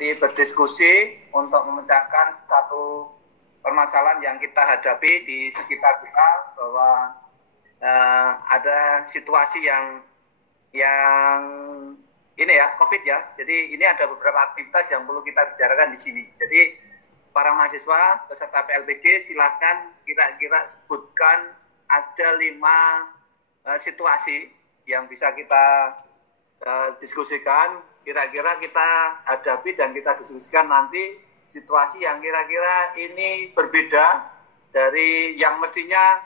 jadi berdiskusi untuk memecahkan satu permasalahan yang kita hadapi di sekitar kita, bahwa ada situasi yang ini ya, COVID ya. Jadi ini ada beberapa aktivitas yang perlu kita bicarakan di sini. Jadi para mahasiswa peserta PLBG silahkan kira-kira sebutkan ada 5 situasi yang bisa kita diskusikan, kira-kira kita hadapi dan kita diskusikan nanti situasi yang kira-kira ini berbeda dari yang mestinya,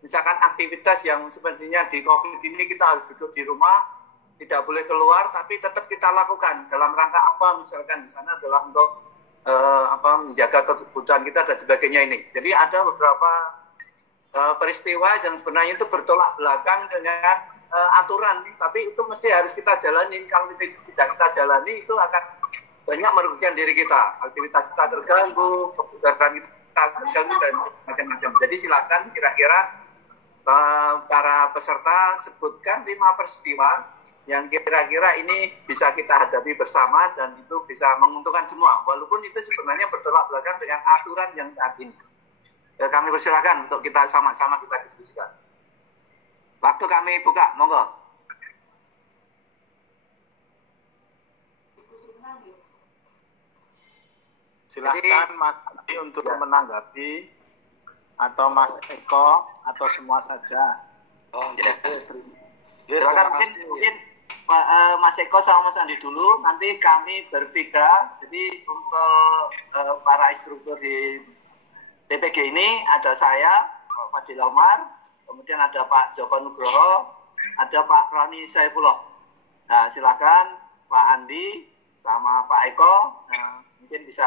misalkan aktivitas yang sepertinya di COVID ini kita harus duduk di rumah, tidak boleh keluar, tapi tetap kita lakukan dalam rangka apa, misalkan di sana adalah untuk menjaga kebutuhan kita dan sebagainya ini. Jadi ada beberapa peristiwa yang sebenarnya itu bertolak belakang dengan aturan, tapi itu mesti harus kita jalani. Kalau tidak kita jalani, itu akan banyak merugikan diri kita. Aktivitas kita terganggu, kebutuhan kita terganggu, dan macam-macam. Jadi silakan kira-kira para peserta sebutkan 5 peristiwa yang kira-kira ini bisa kita hadapi bersama dan itu bisa menguntungkan semua, walaupun itu sebenarnya bertolak belakang dengan aturan yang saat ini. Kami persilakan untuk kita sama-sama kita diskusikan. Waktu kami buka, monggo. Silakan Mas Andi untuk menanggapi, atau Mas Eko, atau semua saja. Silakan mungkin Mas Eko sama Mas Andi dulu, nanti kami bertiga. Jadi untuk para instruktur di PPG ini ada saya, Pak Fadil Omar, kemudian ada Pak Joko Nugroho, ada Pak Roni Saifullah. Nah, silakan Pak Andi sama Pak Eko, mungkin bisa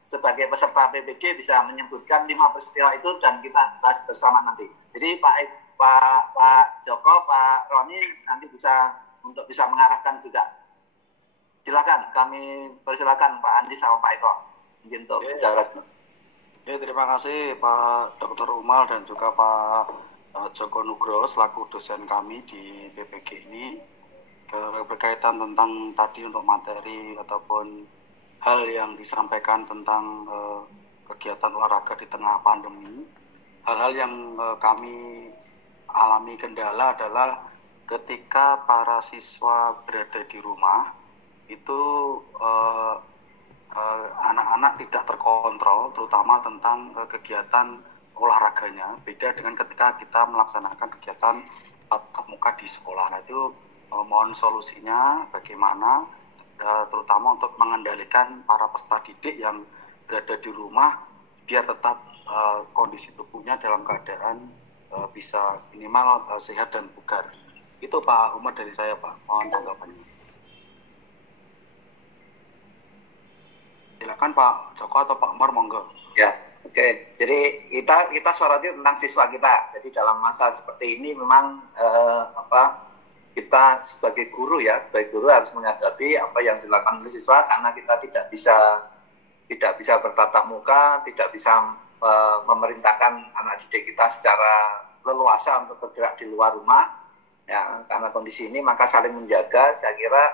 sebagai peserta PPG bisa menyebutkan 5 peristiwa itu dan kita bahas bersama nanti. Jadi Pak Joko, Pak Roni nanti bisa mengarahkan juga. Silakan, kami persilakan Pak Andi sama Pak Eko mungkin untuk bicara. Terima kasih Pak Dr. Umal dan juga Pak Joko Nugroho selaku dosen kami di PPG ini, berkaitan tentang tadi untuk materi ataupun hal yang disampaikan tentang kegiatan olahraga di tengah pandemi. Hal-hal yang kami alami kendala adalah ketika para siswa berada di rumah itu anak-anak tidak terkontrol, terutama tentang kegiatan olahraganya. Beda dengan ketika kita melaksanakan kegiatan tatap muka di sekolah. Nah, itu mohon solusinya bagaimana, terutama untuk mengendalikan para peserta didik yang berada di rumah biar tetap kondisi tubuhnya dalam keadaan bisa minimal sehat dan bugar. Itu Pak Umar dari saya, Pak. Mohon tanggapannya. Silakan Pak Joko atau Pak Umar, monggo. Ya, oke. Jadi kita soroti tentang siswa kita. Jadi dalam masa seperti ini memang kita sebagai guru harus menghadapi apa yang dilakukan oleh siswa, karena kita tidak bisa bertatap muka, tidak bisa memerintahkan anak didik kita secara leluasa untuk bergerak di luar rumah. Ya, karena kondisi ini maka saling menjaga, saya kira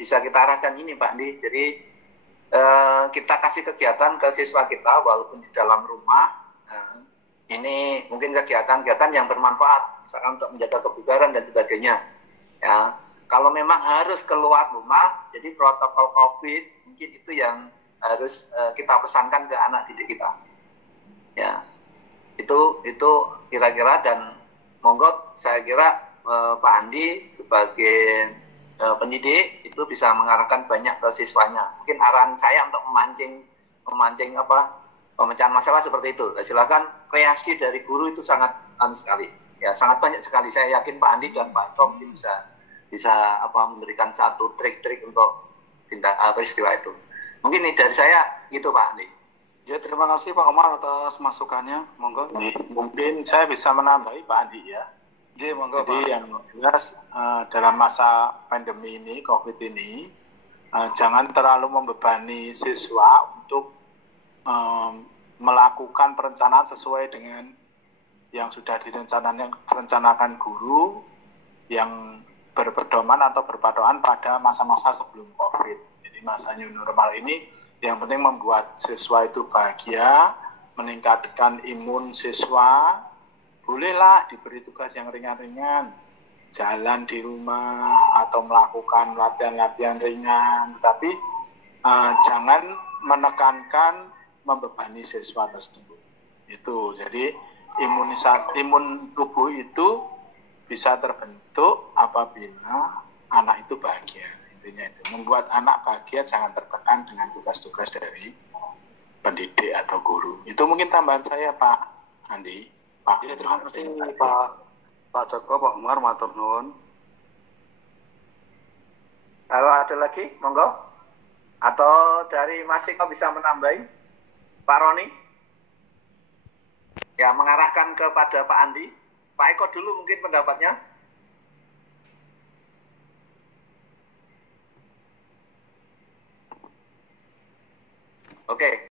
bisa kita arahkan ini Pak Andi. Jadi kita kasih kegiatan ke siswa kita walaupun di dalam rumah. Ini mungkin kegiatan-kegiatan yang bermanfaat, misalkan untuk menjaga kebugaran dan sebagainya. Ya, kalau memang harus keluar rumah, jadi protokol COVID mungkin itu yang harus kita pesankan ke anak didik kita. Ya, itu kira-kira, dan monggo saya kira Pak Andi sebagai pendidik itu bisa mengarahkan banyak ke siswanya. Mungkin arahan saya untuk memancing pemecahan masalah seperti itu. Nah, silakan, kreasi dari guru itu sangat sekali. Ya, sangat banyak sekali. Saya yakin Pak Andi dan Pak Eko mungkin bisa memberikan satu trik-trik untuk peristiwa itu. Mungkin ini dari saya gitu Pak Andi. Ya, terima kasih Pak Omar atas masukannya. Monggo. Mungkin saya bisa menambahi Pak Andi ya. Ya, monggo. Jadi Pak, yang jelas dalam masa pandemi ini, COVID ini, jangan terlalu membebani siswa untuk melakukan perencanaan sesuai dengan yang sudah direncanakan guru yang berpedoman atau berpatokan pada masa-masa sebelum COVID. Jadi Di masa new normal ini yang penting membuat siswa itu bahagia, meningkatkan imun siswa. Bolehlah diberi tugas yang ringan-ringan, jalan di rumah atau melakukan latihan-latihan ringan, tetapi jangan menekankan membebani siswa tersebut. Itu jadi imun tubuh itu bisa terbentuk apabila anak itu bahagia. Intinya itu membuat anak bahagia, jangan tertekan dengan tugas-tugas dari pendidik atau guru. Itu mungkin tambahan saya, Pak Andi. Pak, ya, terima kasih Pak Joko, Pak Umar, matur nuwun. Kalau ada lagi, monggo. Atau dari Mas Eko bisa menambahi, Pak Roni? Ya, mengarahkan kepada Pak Andi. Pak Eko dulu mungkin pendapatnya. Oke,